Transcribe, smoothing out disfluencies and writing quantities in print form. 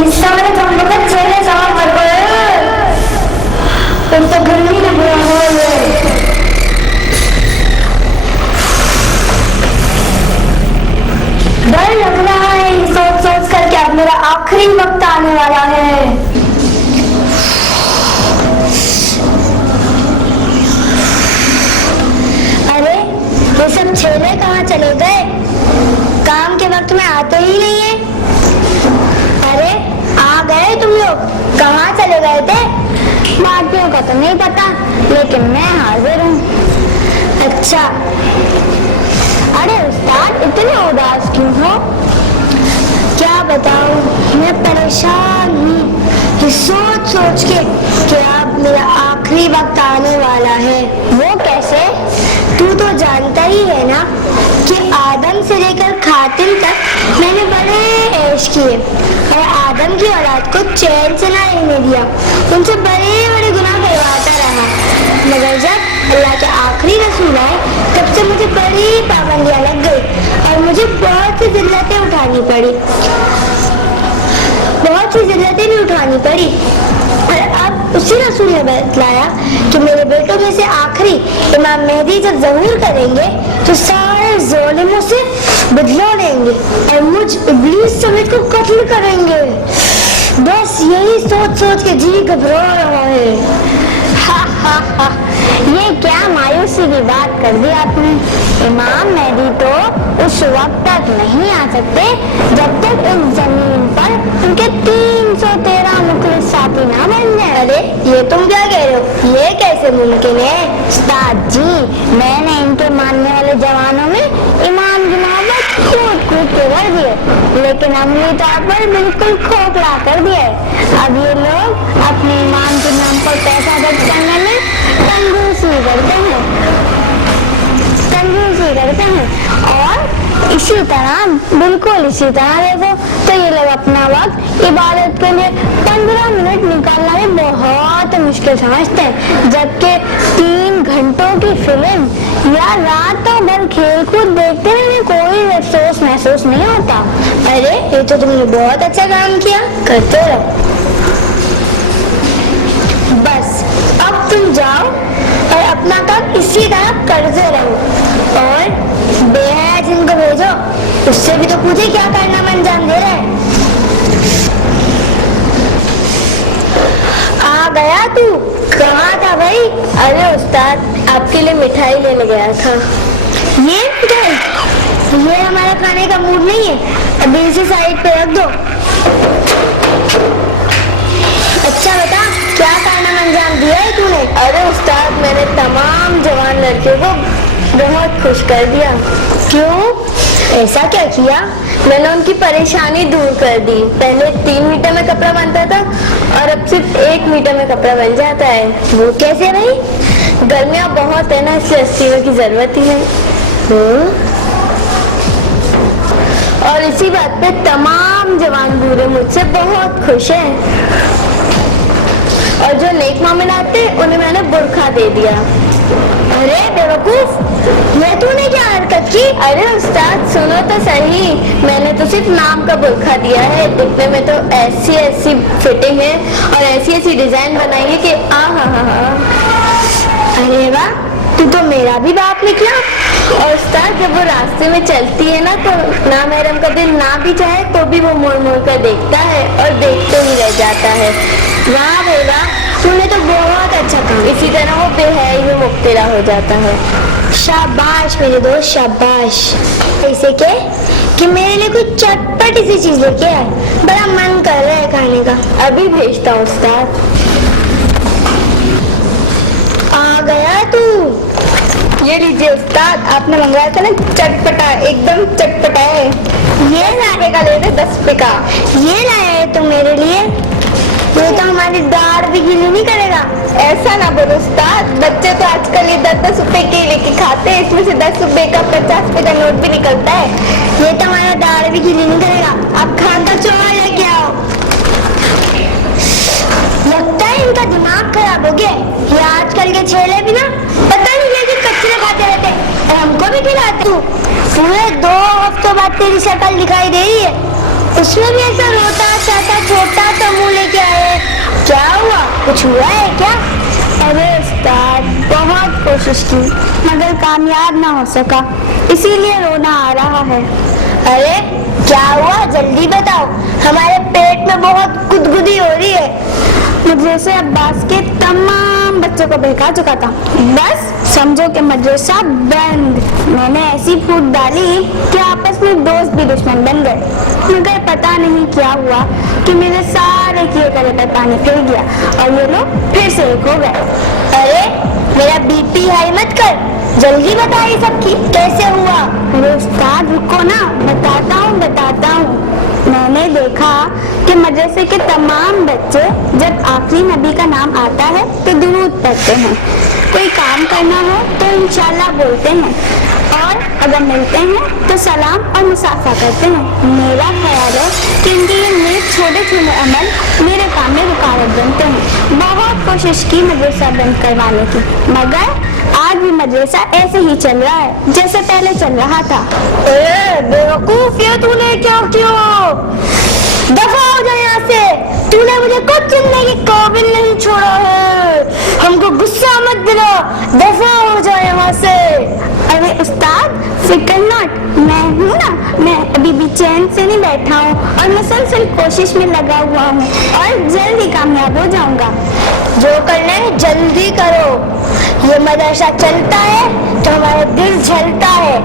इस समय तो हम लोग का चेहरे साफ कर गए। एक तो गर्मी में बुरा हाल है। डर लग रहा है ये सोच सोच कर कि अब मेरा आखिरी वक्त आने वाला है। अरे ये सब छेले कहाँ चले गए? काम के वक्त में आते ही नहीं है। अरे आ गए तुम लोग, कहाँ चले गए थे? बाकियों का तो नहीं पता, लेकिन मैं हाजिर हूँ। अच्छा, अरे उस्ताद इतने उदास क्यों हो? क्या बताऊं, मैं परेशान हूँ ये सोच सोच के कि अब मेरा आखिरी वक्त आने वाला है। वो कैसे? तू तो जानता ही है ना कि आदम से लेकर खातिम तक मैंने बड़े ऐश किए और आदम की औलाद को चैन से ना रहने दिया, उनसे बड़े बड़े गुनाह करवाता रहा। मगर जब अल्लाह के आखिरी रसूल आए तब से मुझे बड़ी पाबंदियां लग गई और मुझे बहुत सी जिल्लतें उठानी पड़ी, बहुत सी जिल्लतें भी उठानी पड़ी। और अब उसी रसूल ने बतलाया कि मेरे बेटों में से आखिरी इमाम मेहदी जब ज़हूर करेंगे तो सारे ज़ालिमों से बदला लेंगे और मुझ इब्लीस समेत को कत्ल करेंगे। बस यही सोच सोच के जी घबरा रहा है। ये क्या मायूसी की बात कर दी आपने। इमाम मेहदी तो उस वक्त तक नहीं आ सकते जब तक इस जमीन पर उनके 313 मुखलिस साथी ना बन जाए। अरे ये तुम क्या कह रहे हो? ये कैसे मुमकिन है? उस्ताद जी, मैंने इनके मानने वाले जवानों में ईमान की मोहब्बत कूद कूद के कर दिए, लेकिन अमली तौर पर बिल्कुल खोखला कर दिए। अब ये लोग अपने ईमान के नाम पर पैसा दर्ज करने में कंजूसी करते हैं और इसी तरह बिल्कुल इसी तरह देखो तो ये लोग अपना वक्त इबादत के लिए 15 मिनट निकालना भी बहुत मुश्किल समझते हैं, जबकि 3 घंटों की फिल्म या रातों भर खेल कूद देखते हुए कोई अफसोस महसूस नहीं होता। अरे ये तो तुमने बहुत अच्छा काम किया, करते रहो। बस अब तुम जाओ और अपना काम इसी तरह करते रहो और बेहया जिनको भेजो उससे भी तो पूछे क्या कारनामा अंजाम दे रहा है। आ गया तू? कहाँ था भाई? अरे उस्ताद, आपके लिए मिठाई लेने गया था। ये मिठाई? ये हमारा खाने का मूड नहीं है, अभी इसे साइड पे रख दो। अच्छा बता, क्या कारनामा अंजाम दिया है तूने? अरे उस्ताद, मैंने तमाम जवान लड़कियों को बहुत खुश कर दिया। क्यों? ऐसा क्या किया? मैंने उनकी परेशानी दूर कर दी। पहले 3 मीटर में कपड़ा बनता था और अब सिर्फ 1 मीटर में कपड़ा बन जाता है। वो कैसे भाई? गर्मियाँ बहुत है ना, इसलिए अस्तीरों की जरूरत ही है। और इसी बात पे तमाम जवान बूढ़े मुझसे बहुत खुश हैं। और जो नेक मोमिन आते उन्हें मैंने बुर्खा दे दिया। अरे बेवकूफ, मैं तूने क्या हरकत की? अरे उस्ताद सुनो तो सही, मैंने तो सिर्फ नाम का बुर्खा दिया है, दिखने में तो ऐसी ऐसी फिटिंग है और ऐसी ऐसी डिजाइन बनाई है कि अरे वाह, तू तो मेरा भी बाप निकला। और उस्ताद जब वो रास्ते में चलती है ना तो ना महरम का दिल ना भी चाहे तो भी वो मुड़ मुड़ कर देखता है और देखते ही रह जाता है। वाह भाई वाह, तूने तो बहुत अच्छा काम। इसी तरह वो बेहयाई में मुब्तला हो जाता है। शाबाश मेरे दोस्त, शाबाश। ऐसे के कि मेरे लिए कुछ चटपटी सी चीज लेके आए, बड़ा मन कर रहा है खाने का। अभी भेजता हूँ उस्ताद। आ गया तू? ये लीजिए उस्ताद, आपने मंगवाया था ना चटपटा, एकदम चटपटा है। ये लाने का लेते 10 रुपए का। ये लाया है तुम मेरे लिए? ये तो हमारी दाढ़ भी गीली नहीं करेगा। ऐसा ना बोलो उस्ताद, बच्चे तो आजकल ये 10-10 रुपए के लेके खाते हैं, इसमें से 10 रुपए का 50 रुपए का नोट भी निकलता है। ये तो हमारा दाढ़ भी गीली नहीं करेगा। अब खाना चोर लेके आओ। लगता है इनका दिमाग खराब हो गया। ये आजकल के छेले भी ना पता नहीं लेके कचरे खाते रहते और हमको भी खिलाते। तू पूरे 2 हफ्तों बाद तेरी शक्ल दिखाई दे रही है, उसमें भी ऐसा रोता चाहता छोटा कुछ हुआ है क्या? अरे उस्ताद, बहुत कोशिश की मगर कामयाब ना हो सका, इसीलिए रोना आ रहा है। अरे क्या हुआ, जल्दी बताओ, हमारे पेट में बहुत गुदगुदी हो रही है। मदरसे अब्बास के तमाम बच्चों को बहका चुका था, बस समझो कि मदरसा बंद। मैंने ऐसी फूट डाली कि आपस में दोस्त भी दुश्मन बन गए, मगर पता नहीं क्या हुआ कि मेरे सारे किए करे पर पानी फिर गया और ये लोग फिर से एक हो गए। अरे मेरा बीपी हाई मत कर, जल्दी बताइए सबकी कैसे हुआ। अरे उस्ताद रुको ना, बताता हूँ। मैंने देखा कि मदरसे के तमाम बच्चे जब आखिरी नबी का नाम आता है तो दुरूद पढ़ते हैं, कोई काम करना हो तो इंशाल्लाह बोलते हैं, और अगर मिलते हैं तो सलाम और मुसाफा करते हैं। मेरा ख्याल है कि इनके ये नेक छोटे छोटे अमल मेरे काम में रुकावट बनते हैं। बहुत कोशिश की मदरसा बंद करवाने की, मगर आज भी मदरसा ऐसे ही चल रहा है जैसे पहले चल रहा था। बेवकूफ, ये तूने क्या किया? दफा हो जाए यहाँ से, तूने मुझे कुछ सुनने की काबिल नहीं छोड़ा है। हमको गुस्सा मत दिला, दफा हो जाए यहाँ से। अरे उस्ताद फिक्र नॉट, मैं हूँ ना, मैं अभी भी चैन से नहीं बैठा हूँ और मुसलसल कोशिश में लगा हुआ हूँ और जल्द ही कामयाब हो जाऊंगा। जो करना है जल्दी करो, ये मदरसा चलता है तो हमारा दिल जलता है।